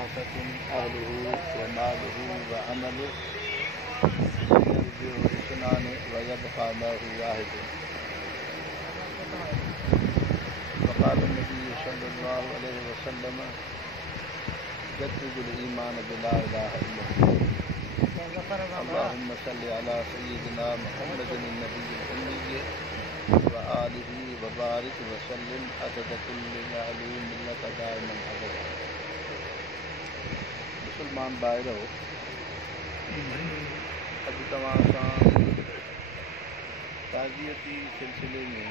ثلاثة أهله وماله وعمله يرجع اثنان ويبقى معه واحد. وقال النبي صلى الله عليه وسلم جدد الإيمان بلا إله إلا الله. اللهم صل على سيدنا محمد النبي الأمي وآله وبارك وسلم عدد كل معلوم لك دائما أبدا. मुसलमान भाइरो, अॼु तव्हां सां ताज़ियती सिलसिले में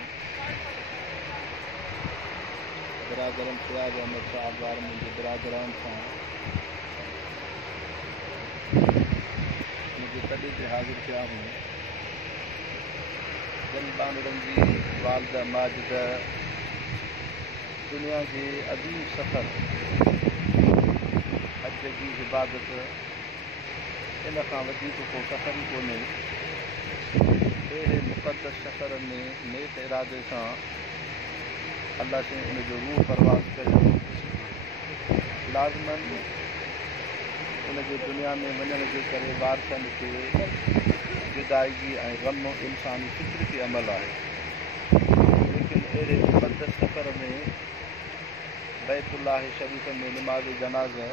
बिरादरन सिराज अहमद साहब वारनि मुंहिंजे बिरादरनि सां मुंहिंजे तॾहिं ते हाज़िर थिया हूं जन बानरनि जी वालदा माजिदा दुनिया जे अज़ीम सफ़र हज जी इबादत इन खां वधीक को सफ़र ई कोन्हे। अहिड़े मुक़दस सफ़र में नेक इरादे सां अल्लाह से उन जो रूह परवाज़ कयो। लाज़मन उन जे दुनिया में वञण जे करे वारसनि खे जुदाईगी ऐं ग़म इंसानी फितरती अमल आहे। लेकिन अहिड़े मुक़दस सफ़र में बैतुल्लाह शरीफ़ में नमाज़ जनाज़ा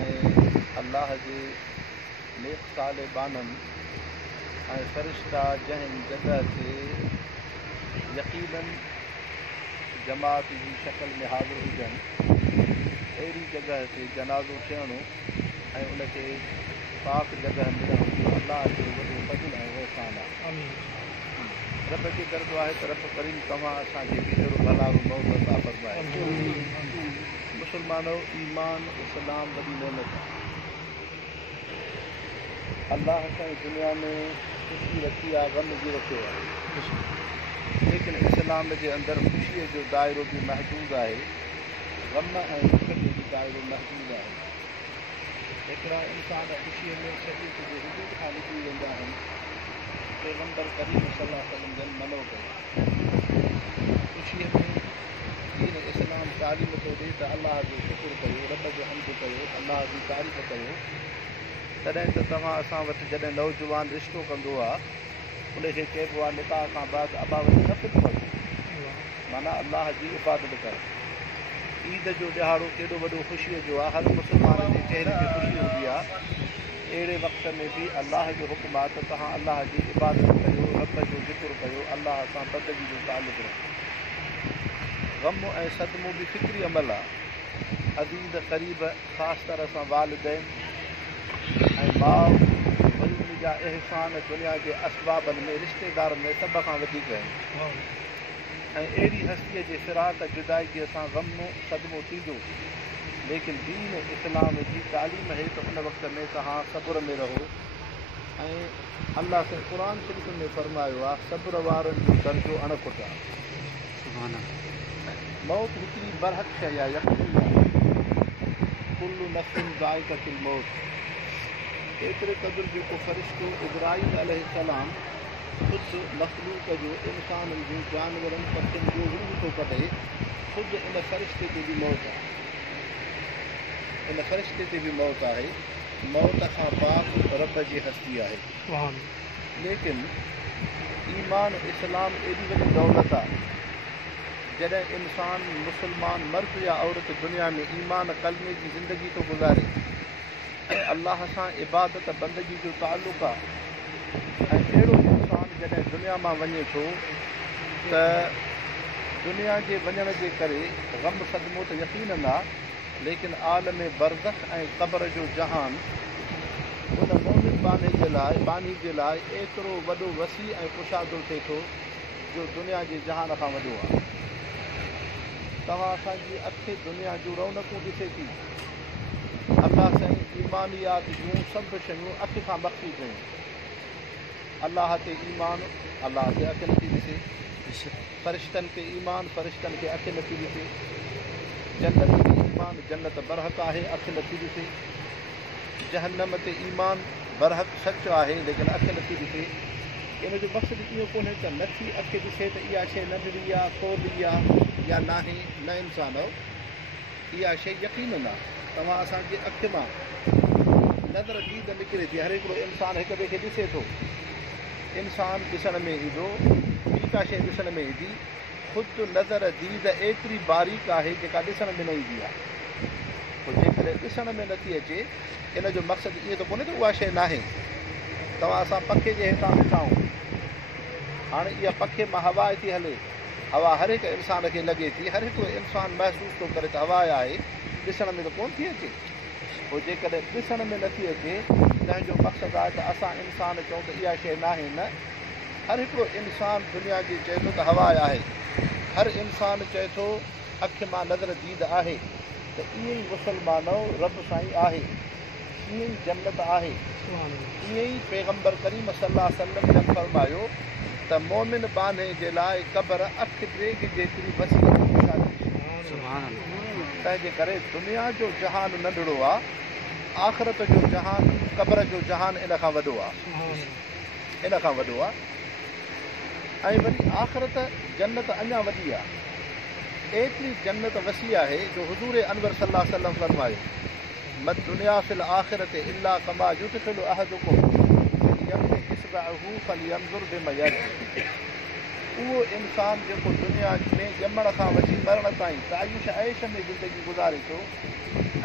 ऐं अल्लाह जे नेक सालिबाननि ऐं फ़रिश्ता जंहिं जॻह ते यक़ीनन जमात जी शक्ल में हाज़िर हुजनि, अहिड़ी जॻह ते जनाज़ो थियणो ऐं उनखे पाक जॻह मिलणु अल्लाह जो वॾो फज़ल ऐं एहसान आहे। रब खे दर्दो आहे त रब करीम तव्हां असांखे ॿीहरो भलारो मौत अता फ़रमाए। मुसलमानो, ईमान इस्लाम वॾी नेमत आहे। अल्लाह असांजी दुनिया में ख़ुशी रखी आहे, ग़म बि रखियो आहे। लेकिन इस्लाम जे अंदरि ख़ुशीअ जो दाइरो बि महदूद आहे, ग़म ऐं दुख जो बि दाइरो महदूद आहे। हिकिड़ा इंसान ख़ुशीअ में शरीफ़ जे हुजूद खां निकिरी वेंदा आहिनि। पैगंबर करीम सल्लल्लाहु अलैहि वसल्लम जन मनो कयो। ख़ुशीअ में दीन इस्लाम तालीम थो ॾिए त अल्लाह जो शुक्र कयो, रब जो हम्द कयो, अल्लाह जी तारीफ़ कयो। तॾहिं त तव्हां असां वटि जॾहिं नौजवान रिश्तो कंदो आहे, उनखे चइबो आहे निकाह खां बाद अबावत न फिट कयो, माना अल्लाह जी इबादत कर। ईद जो ॾिहाड़ो केॾो वॾो ख़ुशीअ जो आहे, हर मुस्लमान जे चहिरे ते ख़ुशी हूंदी आहे। अहिड़े वक़्त में बि अल्लाह जो हुकुम आहे त तव्हां अल्लाह जी इबादत कयो, रब जो ज़िक्र कयो, अल्लाह सां बंदगी जो तालुक़ रखो। ग़म ऐं सदमो बि फिक्री अमल आहे। अज़ीज़ क़रीब ख़ासि तरह सां वालिदैन ऐं माउ वरी उन जा अहसान दुनिया जे असबाबनि में रिश्तेदारनि में सभ खां वधीक आहिनि। ऐं अहिड़ी हस्तीअ जे फिराक जुदाईअ सां ग़म सदमो थींदो। लेकिन दीन इस्लाम जी तालीम है त उन वक़्त में तव्हां सब्र में रहो। ऐं अल्लाह से क़ुर शरीफ़ में फरमायो आहे सब्र वारनि जो दर्जो अणखुट आहे। मौत हिकिड़ी बरहक शइ आहे, यकीन आहे। कुल्लु नफ़्सिन ज़ाइक़तुल मौत। एतिरे क़दुरु जेको फ़रिश्तो इब्राहीम अलैहिस्सलाम ख़ुदि मख़लूक़ जो इंसाननि जूं जानवरनि पखियुनि जो रूह थो कढे, ख़ुदि इन फ़रिश्ते ते बि मौत आहे। इन फ़रिश्ते ते बि मौत आहे। मौत खां पाक रब जी हस्ती आहे। लेकिन ईमान इस्लाम एॾी वॾी दौलत आहे। जॾहिं इंसान मुसलमान मर्द या औरत दुनिया में ईमान कलमे जी ज़िंदगी थो गुज़ारे ऐं अल्लाह सां इबादत बंदगी जो ताल्लुक़ आहे, ऐं अहिड़ो इंसान जॾहिं दुनिया मां वञे थो त दुनिया जे वञण जे करे ग़म सदमो त यकीनन आहे। लेकिन आलम बरज़ख ऐं क़ब्र जो जहान उन मोमिन बानी जे लाइ एतिरो वॾो वसी ऐं कुशादो थिए थो जो दुनिया जे जहान खां वॾो आहे। तव्हां असांजी अखे दुनिया जूं रौनकूं ॾिसे थी। अल्लाह साईं ईमानियात जूं सभु शयूं अखि खां बख़्शी कयूं। अल्लाह ते ईमान, अल्लाह ते अखि नथी ॾिसे। फ़रिश्तनि ते ईमान, फ़रिश्तनि खे अखि नथी ॾिसे। जन्नत ते ईमान, जन्नत बरहक आहे, अखि नथी ॾिसे। जहन्नम ते ईमान, बरहक सच आहे, लेकिन अखि नथी ॾिसे। इन जो मक़सदु इहो कोन्हे त नथी अखि ॾिसे त इहा शइ नंढड़ी आहे, कोली आहे या नाहे, न इंसान हो। इहा शइ यकीन आहे। तव्हां असांजे अखि मां नज़र दीद निकिरे थी, हर हिकिड़ो इंसानु हिक ॿिए खे ॾिसे थो। इंसानु ॾिसण में ईंदो, ॿी का शइ ॾिसण में ईंदी, ख़ुदि नज़र दीद एतिरी बारीक आहे जेका ॾिसण में न ईंदी आहे। पोइ जेकॾहिं ॾिसण में नथी अचे, इन जो मक़सदु इहो त कोन्हे त उहा शइ नाहे। तव्हां असां पखे जे हेठां वेठा आहियूं, हाणे इहा पखे मां हवा थी हले, हवा हर हिकु इंसान खे लॻे थी, हर हिकु इंसानु महसूसु थो करे त हवा आहे, ॾिसण में त कोन थी अचे। पोइ जेकॾहिं ॾिसण में नथी अचे, तंहिंजो मक़सदु आहे त असां इंसान चऊं त इहा शइ नाहे। न, हर हिकिड़ो इंसानु दुनिया जी चए थो त हवा आहे, हर इंसानु चए थो अखि मां नज़र दीद आहे। त ईअं ई मुस्लमानो रब साईं आहे, ईअं ई जन्नत आहे, ईअं ई पैगम्बर करीम सल्लल्लाहु अलैहि वसल्लम जन फरमायो त मोमिन बाने जे लाइ क़बर अखि ॾेघ जेतिरी वसी आहे। तंहिंजे करे दुनिया जो जहान नंढड़ो आहे, आख़िरत जो जहान, क़बर जो जहान इन खां वॾो आहे, इन खां वॾो आहे। ऐं वरी आख़िरत जन्नत अञा वॾी आहे, एतिरी जन्नत वसी आहे जो हुज़ूर अनवर सल्लल्लाहु अलैहि वसल्लम फरमायो मत दुनिया फिल आख़िरत इल्ला कमा युदखिलु अहदुकुम इस्बअहु फलयंजुर बिमा यरजी। उहो इंसानु जेको दुनिया में ॼमण खां वठी मरण ताईं तायुश ऐश में ज़िंदगी गुज़ारे थो,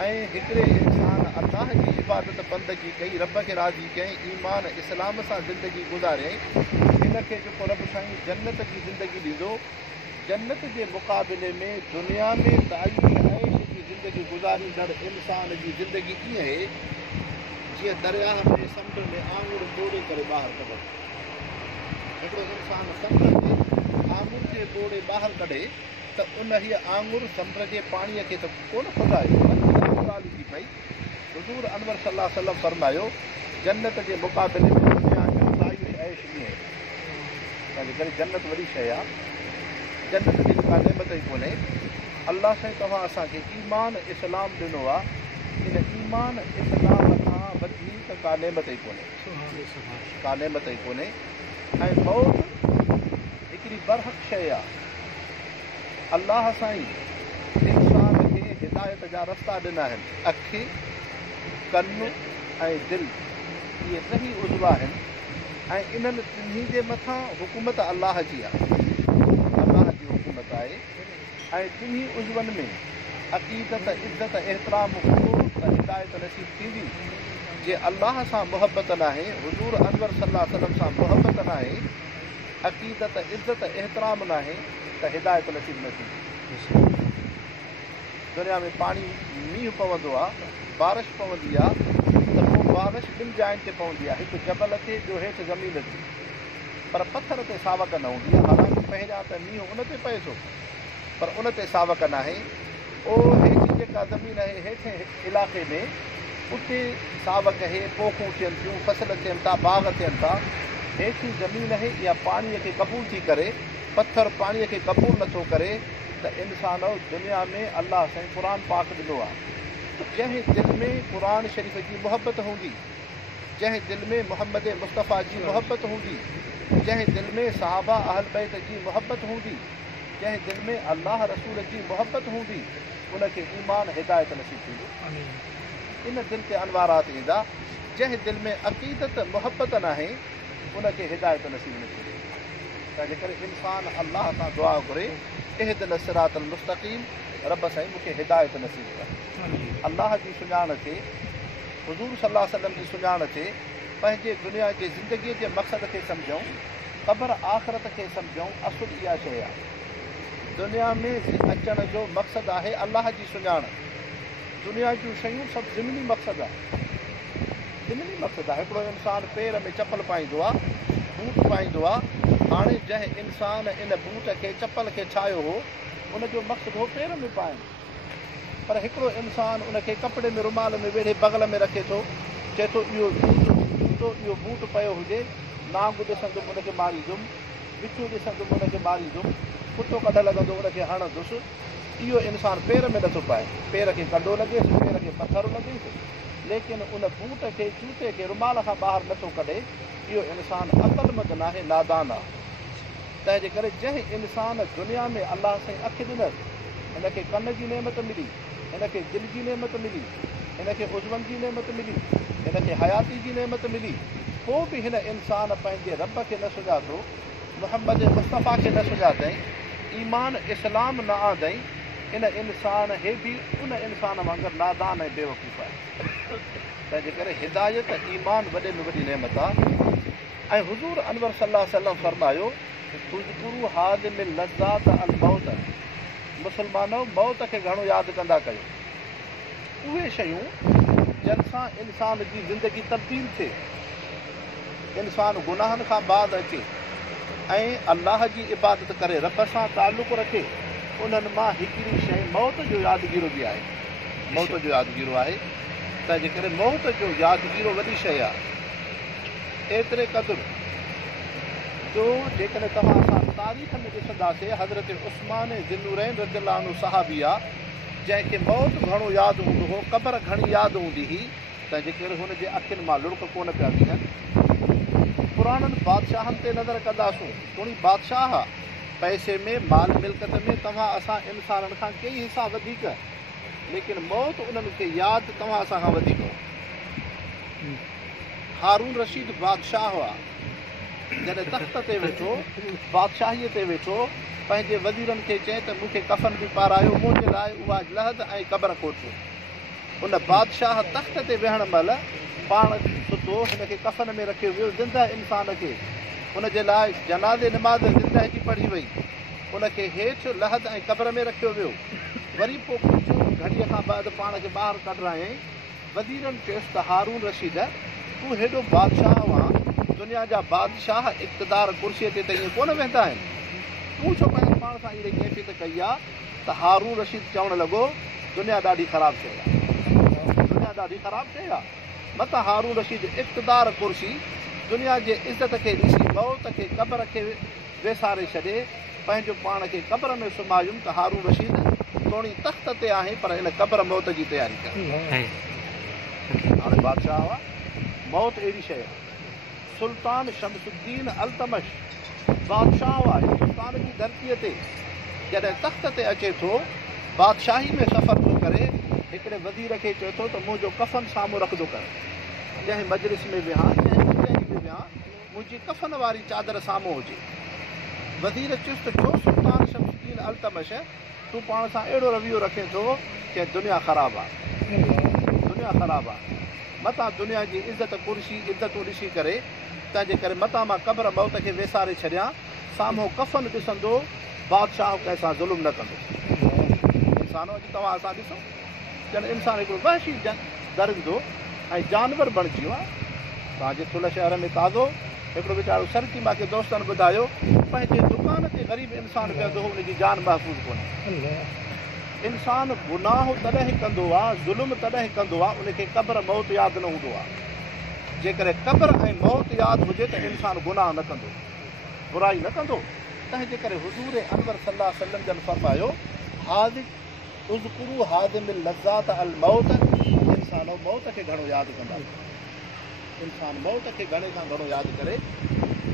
ऐं हिकिड़े इंसानु अल्लाह जी इबादत बंदगी कई, रब खे राज़ी कयईं, ईमान इस्लाम सां ज़िंदगी गुज़ारियईं, हिनखे जेको रब साईं जन्नत जी ज़िंदगी ॾींदो, जन्नत जे मुक़ाबले में दुनिया में तायुश ऐश जी ज़िंदगी गुज़ारींदड़ इंसान जी ज़िंदगी ईअं आहे जीअं दरियाह में समुंड में आंगुर ॿोड़े करे ॿाहिरि कढो। हिकिड़ो इंसानु समुंड जे आंगुर खे ॿोड़े ॿाहिरि कढे त उन हीअ आंगुर समुंड जे पाणीअ खे त कोन फुटायो, थी पई। हुज़ूर अनवर सल्लल्लाहु अलैहि वसल्लम फरमायो जन्नत जे मुक़ाबले में दुनिया जो तायुश ऐश ईअं आहे। तंहिंजे करे जन्नत वॾी शइ आहे, जन्नत जी का नेमत ई कोन्हे। अल्लाह साईं तव्हां असांखे ईमान इस्लाम ॾिनो आहे, इन ईमान इस्लाम खां वधीक का नेमत ई कोन्हे, का नेमत ई कोन्हे। ऐं मौत हिकिड़ी बरहक़ शइ आहे। अल्लाह साईं इंसान खे हिदायत जा रस्ता ॾिना आहिनि, अखि, कनु ऐं दिलि, इहे टई उज़वा आहिनि, ऐं इन्हनि टिन्ही जे मथां हुकूमत अल्लाह जी आहे, अल्लाह जी हुकूमत आहे। ऐं टिन्ही उज़वनि में अक़ीदत, इज़त, एतिराम हूंदो त हिदायत नसीब थींदी। जे अल्लाह सां मुहबत नाहे, हुज़ूर अनवर सल्लल्लाहु अलैहि वसल्लम सां मुहबत नाहे, अक़ीदत, इज़त, एतिराम नाहे, त हिदायत नसीब न थींदी। दुनिया में पाणी मींहुं पवंदो आहे, बारिश पवंदी आहे, त पोइ बारिश ॿिनि जायुनि ते पवंदी आहे, हिकु जबल ते, ॿियो हेठि ज़मीन ते, पर पथर ते सावक न हूंदी आहे। हालांकि पहिरियां त मींहुं उन ते पए थो, पर उन ते सावक नाहे। उहो हेठि जेका ज़मीन आहे, हेठि इलाइक़े में, उते सावक आहे, पोखूं थियनि थियूं, फसल थियनि था, बाग़ थियनि था। हेठि ज़मीन आहे इहा पाणीअ खे क़बूल थी करे, पथर पाणीअ खे क़बूल नथो करे, त इंसान दुनिया में अल्लाह साईं क़ुर पाक ॾिनो आहे। जंहिं दिलि में क़ुर शरीफ़ जी मुहबत हूंदी, जंहिं दिलि में मुहम्मद मुस्तफ़ा जी मुहबत हूंदी, जंहिं दिलि में सहाबा अहल बैत जी मुहबत हूंदी, जंहिं दिलि में अल्लाह रसूल जी मुहबत हूंदी, उनखे ईमान हिदायत नसीब थींदो। इन दिलि ते अनवारात ईंदा। जंहिं दिलि में अक़ीदत मुहबत नाहे, उनखे हिदायत नसीब न थींदी। तंहिंजे करे इंसानु अल्लाह सां दुआ घुरे, इहदिन सिरातल मुस्तक़ीम, रब साईं मूंखे हिदायत नसीब कर। अल्लाह जी सुञाण थे, हुज़ूर सल्लल्लाहु अलैहि वसल्लम जी सुञाण थे, पंहिंजे दुनिया जी ज़िंदगीअ जे मक़सद खे सम्झूं, क़बर आख़िरत खे सम्झूं। असुल इहा शइ आहे, दुनिया में अचण जो मक़सदु आहे अल्लाह जी सुञाण। दुनिया जूं शयूं सभु ज़िमनी मक़सदु आहे, ज़िमनी मक़सदु आहे। हिकिड़ो इंसानु पेर में चपल पाईंदो आहे, बूट पाईंदो आहे। हाणे जंहिं इंसान इन बूट खे, चपल खे ठाहियो हो, उनजो मक़सदु हो पेर में पाइणु, पर हिकिड़ो इंसानु उनखे कपिड़े में, रुमाल में वेड़े बगल में रखे थो, चए थो इहो बूट पियो हुजे, नांग ॾिसंदुमि उनखे मारींदुमि, बिच्छू ॾिसंदुमि उनखे मारींदुमि, कुतो कढ लॻंदो उनखे हणंदुसि। इहो इंसानु पेर में नथो पाए, पेर खे कंडो लॻेसि, पेर खे पथर लॻेसि, लेकिन उन बूट खे, जूते खे रुमाल खां ॿाहिरि नथो कढे। इहो इंसानु अक़लमंद नाहे, नादान आहे। तंहिंजे करे जंहिं इंसान दुनिया में अल्लाह साईं अखि ॾिनसि, हिनखे कन जी नेमत मिली, हिनखे दिलि जी नेमत मिली, हिनखे उज़वनि जी नेमत मिली, हिनखे हयाती जी नेमत मिली, पोइ बि हिन इंसान पंहिंजे रब खे न सुञातो, मुहम्मद मुस्तफ़ा खे न सुञातईं, ईमान इस्लाम न आंदईं, इन इंसान हे बि उन इंसान वांगुरु नादान ऐं बेवकूफ़ आहे। तंहिंजे करे हिदायत ईमान वॾे में वॾी नेमत आहे। ऐं हुज़ूर अनवर सल्लल्लाहु अलैहि वसल्लम फरमायो, उज़कुरू हादिमिल लज़्ज़ात अल मौत, मुस्लमानो मौत खे घणो यादि कंदा कयो। उहे शयूं जिन सां इंसान जी ज़िंदगी तब्दील थिए, इंसान गुनाहनि खां बाद अचे ऐं अलाह जी इबादत करे रब सां तालुक़ रखे, उन्हनि मां हिकिड़ी शइ मौत जो यादगीरो बि आहे। मौत जो यादगीरो आहे, तंहिंजे करे मौत जो यादगीरो वॾी शइ आहे। एतिरे क़दुरु जो जेकॾहिं तव्हां असां तारीख़ में ॾिसंदासीं, हज़रत उस्मान ज़िन्नुरैन रज़ियल्लाहु अन्हु सहाबी आहे, जंहिंखे मौत घणो यादि हूंदो हो, क़बर घणी यादि हूंदी हुई, तंहिंजे करे हुनजे अखियुनि मां लुड़क कोन पिया बीहनि। पुराणनि बादशाहनि ते नज़र कंदासूं, थोरी बादशाह पैसे में, माल मिल्कत में तव्हां असां इंसाननि खां कई हिसा वधीक, लेकिन मौत उन्हनि खे यादि तव्हां असां खां वधीक हो। हारून रशीद बादशाह हुआ, जॾहिं तख़्त ते वेठो, बादशाहीअ ते वेठो, पंहिंजे वज़ीरनि खे चए त मूंखे कफ़न बि पारायो, मुंहिंजे लाइ उहा लहद ऐं क़बर कोठियो। उन बादशाह तख़्त ते वेहण महिल पाण सुतो, हिनखे कफ़न में रखियो वियो, ज़िंदह इंसान खे, हुनजे लाइ जनाज़े निमाज़ ज़िंदह जी पढ़ी वई, उनखे हेठि लहद ऐं क़बर में रखियो वियो। वरी पोइ कुझु घड़ीअ खां बाद पाण खे ॿाहिरि कढायईं। वज़ीरनि चयुसि त हारून रशीद, तूं हेॾो बादशाह हुआ, दुनिया जा बादशाह इक़्तिदार कुर्सीअ ते त ईअं कोन वेंदा आहिनि, तूं छो पंहिंजे पाण सां अहिड़ी कैफ़ियत कई आहे? त हारून रशीद चवणु लॻो, दुनिया ॾाढी ख़राबु शइ आहे, दुनिया ॾाढी ख़राबु शइ आहे। मतां हारून रशीद इक़्तिदार कुर्सी, दुनिया जे इज़त खे ॾिसी मौत खे, क़बर खे वेसारे छॾे, पंहिंजो पाण खे क़बर में सुम्हायुमि त हारून रशीद तोणी तख़्त ते आहे, पर हिन क़बर मौत जी तयारी कर। हाणे बादशाह हुआ, मौत अहिड़ी शइ आहे। सुल्तान शमसुद्दीन अल्तमश बादशाह हुआ, हिंदुस्तान जी धरतीअ ते जॾहिं तख़्त ते अचे थो, बादशाही में सफ़र थो करे, हिकिड़े वज़ीर खे चए थो त मुंहिंजो कफ़न साम्हूं रखंदो कर, जंहिं मजलिस में विहां, जंहिं में विहां, मुंहिंजी कफ़न वारी चादर साम्हूं हुजे। वज़ीर चयुसि त छो सुल्तान शमसुद्दीन अल्तमश, तूं पाण सां अहिड़ो रवैयो रखे थो कि दुनिया ख़राबु आहे, दुनिया ख़राबु आहे। मतां दुनिया जी इज़त कुर्सी इज़तूं ॾिसी करे, तंहिंजे करे मतां मां क़बर मौत खे वेसारे छॾियां, साम्हूं कफ़न ॾिसंदो, बादशाह कंहिंसां ज़ुल्म न कंदो। इंसानो अॼु तव्हां असां ॾिसो, ॼण इंसानु हिकिड़ो वहशी दरिंदो ऐं जानवर बणिजी वियो आहे। तव्हांजे थुल शहर में ताज़ो हिकिड़ो वीचारो सरकी मूंखे दोस्तनि ॿुधायो, पंहिंजे दुकान ते ग़रीब इंसानु पियो हो, हुनजी जान महफ़ूज़ कोन्हे। इंसान गुनाह तॾहिं कंदो आहे, ज़ुल्म तॾहिं कंदो आहे, उनखे क़बर मौत यादि न हूंदो आहे। जेकॾहिं क़बर ऐं मौत यादि हुजे त इंसानु गुनाह न कंदो, बुराई न कंदो। तंहिंजे करे हुज़ूर अनवर सल्लल्लाहु अलैहि वसल्लम जन फरमायो, उज़कुरू हादिमिल लज़्ज़ात अल मौत, इंसानो मौत खे घणो यादि कंदा। इंसान मौत खे घणे खां घणो यादि करे।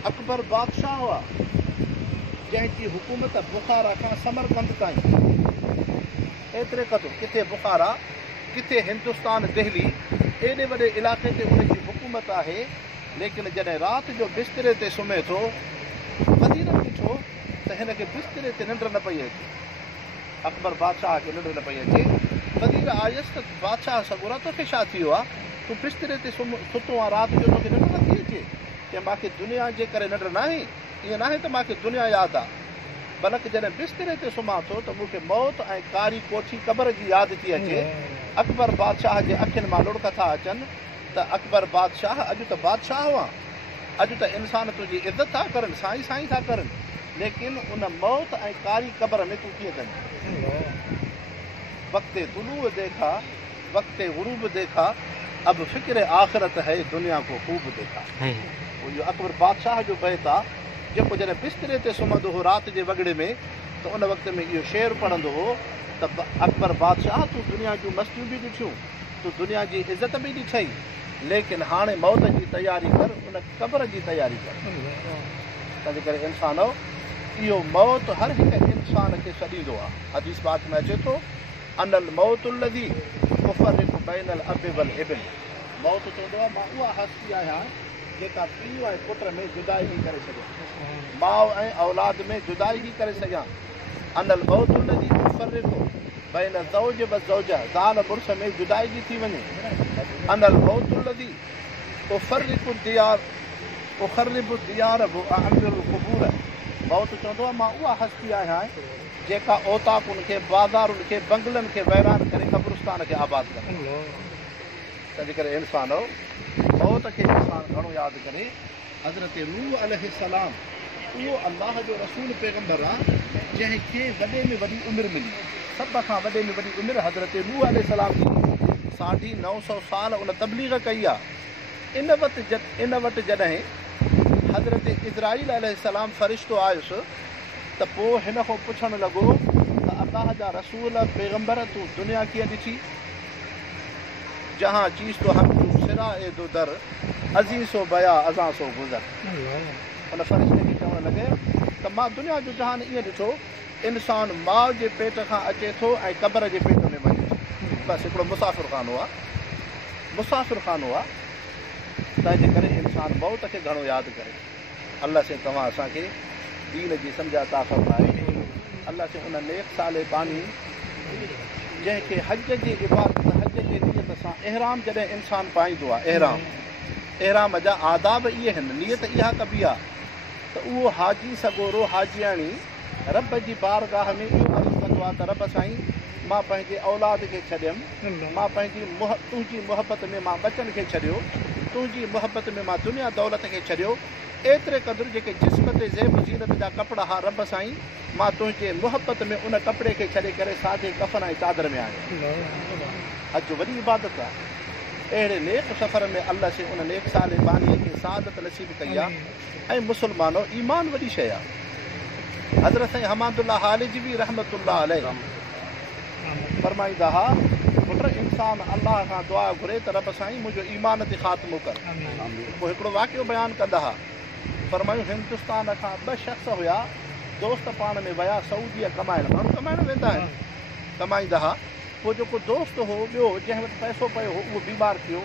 अकबर बादशाह हुआ, जंहिंजी हुकूमत बुखारा खां समरकंद ताईं, एतिरे क़दुरु किथे बुखारा, किथे हिंदुस्तान दिल्ली, एॾे वॾे इलाइक़े ते उनजी हुकूमत आहे। लेकिन जॾहिं राति जो बिस्तरे ते सुम्हे थो, वज़ीर ॾिठो त हिनखे बिस्तरे ते निंड न पई अचे, अकबर बादशाह खे निंड न पई अचे। वज़ीर आयुसि त बादशाह सगुरा तोखे छा थी वियो आहे, तूं बिस्तरे ते सुतो आहे, राति जो तोखे निंड नथी अचे? की मूंखे दुनिया जे करे निंड न आहे, ईअं न आहे त मूंखे दुनिया यादि आहे, बल्कि जॾहिं बिस्तरे ते सुम्हां थो त मूंखे मौत ऐं कारी कोठी क़बर जी यादि थी अचे। अकबर बादशाह जे अखियुनि मां लुड़क था अचनि त अकबर बादशाह, अॼु त बादशाह हुआ, अॼु त इंसान तुंहिंजी इज़त था करनि, साईं साईं था करनि, लेकिन उन मौत ऐं कारी क़बर में तूं कीअं कंदी? वक़्ते तुलूअ देखा, वक़्ते गुरूब देखा, अब फ़िक्र आख़िरत है दुनिया को ख़ूब देखा। इहो अकबर बादशाह जो बैत आहे, जेको जॾहिं बिस्तरे ते सुम्हंदो हो राति जे वॻड़े में, त उन वक़्त में इहो शेर पढ़ंदो हो त अकबर बादशाह, तूं दुनिया जूं मस्तियूं बि ॾिठियूं, तूं दुनिया जी इज़त बि ॾिठई, लेकिन हाणे मौत जी तयारी कर, उन क़बर जी तयारी कर। तंहिंजे करे इंसानो, इहो मौत हर हिकु इंसान खे छॾींदो आहे। हदीस पाक में अचे थो अनल मौतुल्लज़ी मुफ़र्रिक़ु बैनल अबि वल इब्न। मौत चवंदो आहे मां उहा हस्ती आहियां जेका पीउ ऐं पुट में जुदाई थी करे सघे, माउ ऐं औलाद में जुदाई थी करे सघां। अनल मौतुल्लज़ी मुफ़र्रिक़ु बैन ज़ौज व ज़ौजा, ज़ाल मुड़ुस में जुदाई थी वञे। अनल मौतुल्लज़ी उफ़र्रिक़ु दियार उख़र्रिबु दियार व अअमिरुल क़ुबूर। मौत चवंदो आहे मां उहा हस्ती आहियां जेका औताकुनि खे, बाज़ारुनि खे, बंगलनि खे वैरान करे क़ब्रिस्तान खे आबाद करे। तंहिंजे करे इंसानु मौत खे इंसानु घणो यादि करे। हज़रत नूह अलैहिस्सलाम उहो अलाह जो रसूल पैगंबर आहे जंहिंखे वॾे में वॾी उमिरि मिली, सभ खां वॾे में वॾी उमिरि हज़रत नूह अलैहिस्सलाम जी 950 साल उन तबलीग कई आहे। इन वटि जॾहिं हज़रत इज़राईल अलैहिस्सलाम फ़रिश्तो आयुसि त पोइ हिन खां पुछणु लॻो त अलाह जा रसूल पैगंबर तूं दुनिया कीअं ॾिठी? जहां चीज़ तो हम सिरा ए दो दर अज़ीं सो बया अज़ां सो गुज़र। उन फ़रिश्ते खे चवणु लॻे त मां दुनिया जो जहान ईअं ॾिठो, इंसानु माउ जे पेट खां अचे थो ऐं क़बर जे पेट में वञे थो। बसि हिकिड़ो मुसाफ़िर ख़ानो आहे। तंहिंजे करे इंसानु मौत खे घणो यादि करे। अलाह से तव्हां असांखे दीन जी सम्झ अता फ़रमाए। अलाह से उन नेक साले बानी जंहिंखे हज जी इबादत, हज जे नियत सां एहराम जॾहिं इंसानु पाईंदो आहे, एहराम जा आदाब इहे आहिनि, नियत इहा कबी आहे त उहो हाजी सगोरो हाजियाणी रब जी बारगाह में इहो अर्ज़ु कंदो आहे त रब साईं मां पंहिंजे औलाद खे छॾियमि, मां पंहिंजी तुंहिंजी मुहबत में मां बचनि खे छॾियो, तुंहिंजी मुहबत में मां दुनिया दौलत खे छॾियो। एतिरे क़दुरु जेके जिस्म ते ज़ेब ज़ीनत जा कपिड़ा हा रब साईं मां तुंहिंजे मुहबत में उन कपिड़े खे छॾे करे सादे कफ़न ऐं चादर में आहियां। हज वॾी इबादत आहे। अहिड़े नेक सफ़र में अलाह से उन नेक साले बानीअ खे सादत नसीब कई आहे। ऐं मुस्लमानो ईमान वॾी शइ आहे। हज़रत साईं हमादुल्लाह हालिजवी रहमतुल्लाह अलैह फरमाईंदा हुआ पुट इंसानु अलाह खां दुआ घुरे त रब साईं मुंहिंजो ईमान ते ख़ात्मो कर। पोइ हिकिड़ो वाक़ियो बयानु कंदा हुआ, फरमायूं हिंदुस्तान खां 2 शख़्स हुया, दोस्त पाण में विया सऊदीअ कमाइण। माण्हू कमाइण वेंदा आहिनि, कमाईंदा हुआ। पोइ जेको दोस्त हो ॿियो जंहिं वटि पैसो पियो हो उहो बीमार थियो।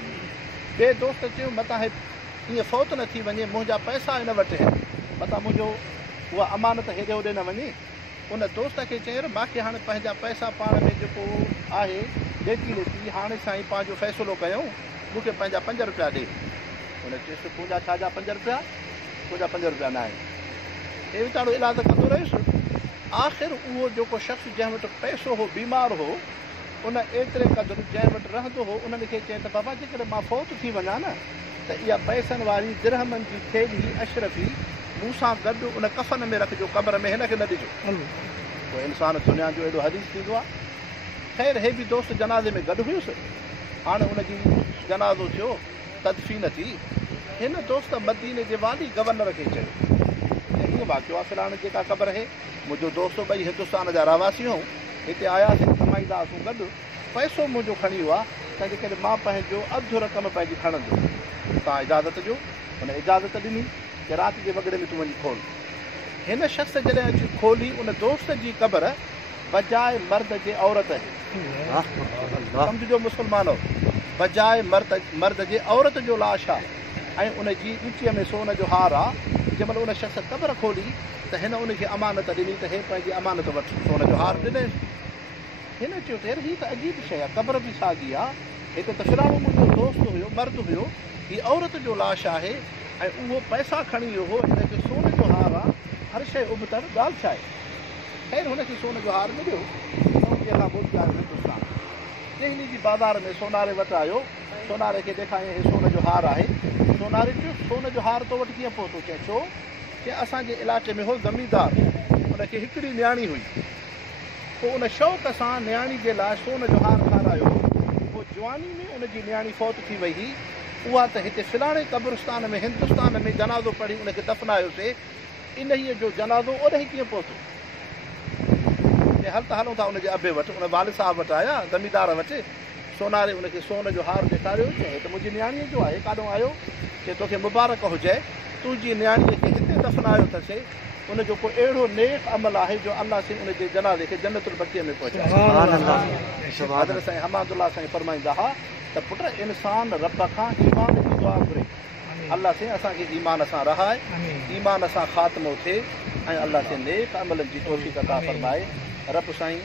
ॿिए दोस्त चयो मतां ईअं फौत न थी वञे, मुंहिंजा पैसा हिन वटि आहिनि, मतां मुंहिंजो उहा अमानत हेॾे होॾे न वञे। उन दोस्त खे चयो मूंखे हाणे पंहिंजा पैसा पाण में जेको आहे ॾेती हाणे साईं पंहिंजो फ़ैसिलो कयूं, मूंखे पंहिंजा 5 रुपया ॾे। हुन चयोसि तुंहिंजा छाजा 5 रुपया? तुंहिंजा 5 रुपया न आहिनि। हे वीचारो इलाज कंदो रहियुसि। आख़िर उहो जेको शख़्स जंहिं वटि पैसो हो बीमार हो, उन एतिरे क़दुरु जंहिं वटि रहंदो हो उन्हनि खे चए त बाबा जेकॾहिं मां फौत थी वञा न त इहा पैसनि वारी दिरहमनि जी थेली अशरफी मूं सां गॾु उन कफ़न में रखिजो, क़बर में हिन खे न ॾिजो। पोइ इंसानु दुनिया जो एॾो हदीस थींदो आहे। ख़ैर हे बि दोस्त जनाज़े में गॾु हुयुसि। हाणे हुनजी जनाज़ो थियो, तदफ़ीन थी। हिन दोस्त मदीने जे वाली गवर्नर खे चयो हीअं वाक़ियो आहे फिलहाणे जेका ख़बर आहे, मुंहिंजो दोस्त ॿई हिंदुस्तान जा रहवासी हूं, हिते आयासीं कमाईंदा हुआसीं गॾु, पैसो मुंहिंजो खणी वियो आहे, तंहिंजे करे मां पंहिंजो अधु रक़म पंहिंजी खणंदुसि, तव्हां इजाज़त ॾियो। हुन इजाज़त ॾिनी कि राति जे वॻड़े में तूं वञी खोल। हिन शख़्स जॾहिं अची खोली उन दोस्त जी क़बर बजाए मर्द जे औरत आहे। सम्झो मुस्लमानो, बजाए मर्द जे औरत जो लाश आहे ऐं उन जी ॻिचीअ में सोन जो हार आहे। जंहिं महिल उन शख़्स क़बर खोली त हिन उनखे अमानत ॾिनी त हे पंहिंजी अमानत वटि सोन जो हार ॾिने। हिन चयो त हीअ त अजीब शइ आहे, क़बर बि साॻी आहे, हिते त फिलहाणे मुंहिंजो दोस्त हुयो, मर्द हुयो, हीअ औरत जो लाश आहे ऐं उहो पैसा खणी वियो हो, हिनखे सोन जो हार आहे, हर शइ उबतड़, ॻाल्हि छा आहे। ख़ैर हुनखे सोन जो हार मिलियो, सऊदीअ खां मोटी आयो हिंदुस्तान। दिल्ली जी बाज़ार में सोनारे वटि आयो, सोनारे खे ॾेखारियईं हे सोन जो हार आहे। सोनारे चयो सोन जो हार तो वटि कीअं पहुतो? चए छो कि असांजे इलाइक़े में हो ज़मींदार, उनखे हिकिड़ी न्याणी हुई, पोइ उन शौक़ सां न्याणी जे लाइ सोन जो हार ठारायो। पोइ जवानी में उनजी न्याणी फौत थी वई हुई, उहा त हिते फिलहाणे क़ब्रिस्तान में हिंदुस्तान में जनाज़ो पढ़ी उनखे दफ़नायोसीं। इन जो जनाज़ो ओॾे कीअं पहुतो? हल त हलूं था उनजे अबे वटि, उन वालिद साहिब वटि आया, ज़मींदार वटि। सोनारे उनखे सोन जो हार ॾेखारियो, चए त मुंहिंजी न्याणीअ जो आहे, काॾों आयो? चए तोखे मुबारक हुजे, तुंहिंजी न्याणीअ खे हिते दफ़नायो अथसि उनजो को अहिड़ो नेक अमल आहे जो अल्लाह साईं उनजे जनाज़े खे जन्नतुल बक़ीअ में पहुचाए। हज़रत साईं हमादुल्लाह साईं फरमाईंदा हुआ त पुट इंसान रब खां ईमान जी दुआ घुरे, अल्लाह साईं असांखे ईमान सां रहाए, ईमान सां ख़ात्मो थिए ऐं अल्लाह साईं नेक अमलनि जी तौफ़ीक़ अता फरमाए। रब साईं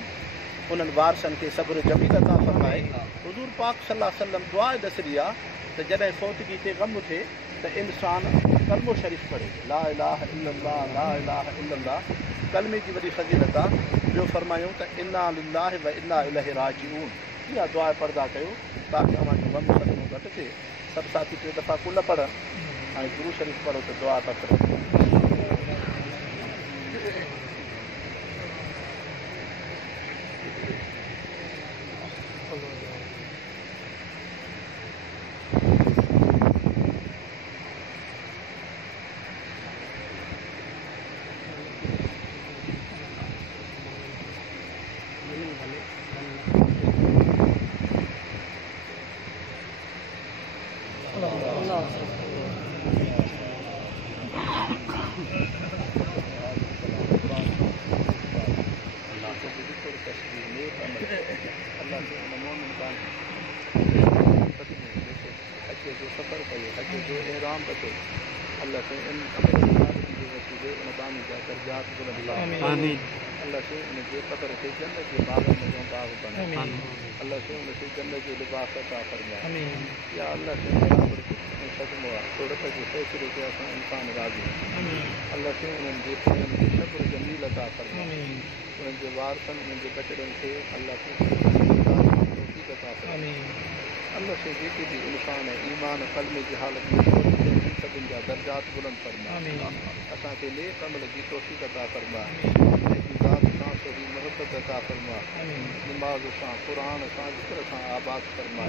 उन्हनि वारसनि खे सब्र जमील अता फरमाए। हुज़ूर पाक सल्लल्लाहु अलैहि वसल्लम दुआ दसरी आहे त जॾहिं फ़ौतगी ते ग़म थिए त इंसान कलमो शरीफ़ पढ़े, ला इलाहा इल्लल्लाह ला इलाहा इल्लल्लाह, कलमे जी वॾी फ़ज़ीलत आहे। ॿियो फरमायूं त इन्ना लिल्लाहि व इन्ना इलैहि राजिऊन, इहा दुआ पढ़ंदा कयो ताकी अव्हांजो ग़म सदमो घटि थिए। सभु साथी 3 दफ़ा कुल पढ़नि ऐं गुरू शरीफ़ पढ़ो त दुआ था करो। अल्लाह से जेके भी इंसान ईमान कलमे जी हालत में सभिनि जा दर्जात बुलंद फरमा, असांखे नेक अमल जी तौफ़ीक़ अता फरमा, पंहिंजी ज़ात सां सही मोहब्बत अता फरमा, निमाज़ सां क़ुरान सां ज़िक्र सां आबाद फरमा।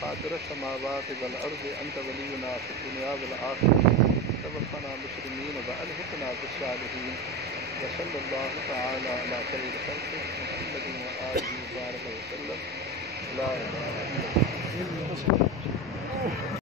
क़ादिर समावात वल अर्ज़ अंत वलीयुना फ़ी दुनिया वल आख़िरह तवफ़ना मुस्लिमीन व अलहिक़ना बिस्सालिहीन व सल्लल्लाहु तआला अला ख़ैरिल ख़ल्क़ि मुहम्मदिन व आलिहि व सल्लम। ला इलाहा इल्लल्लाह।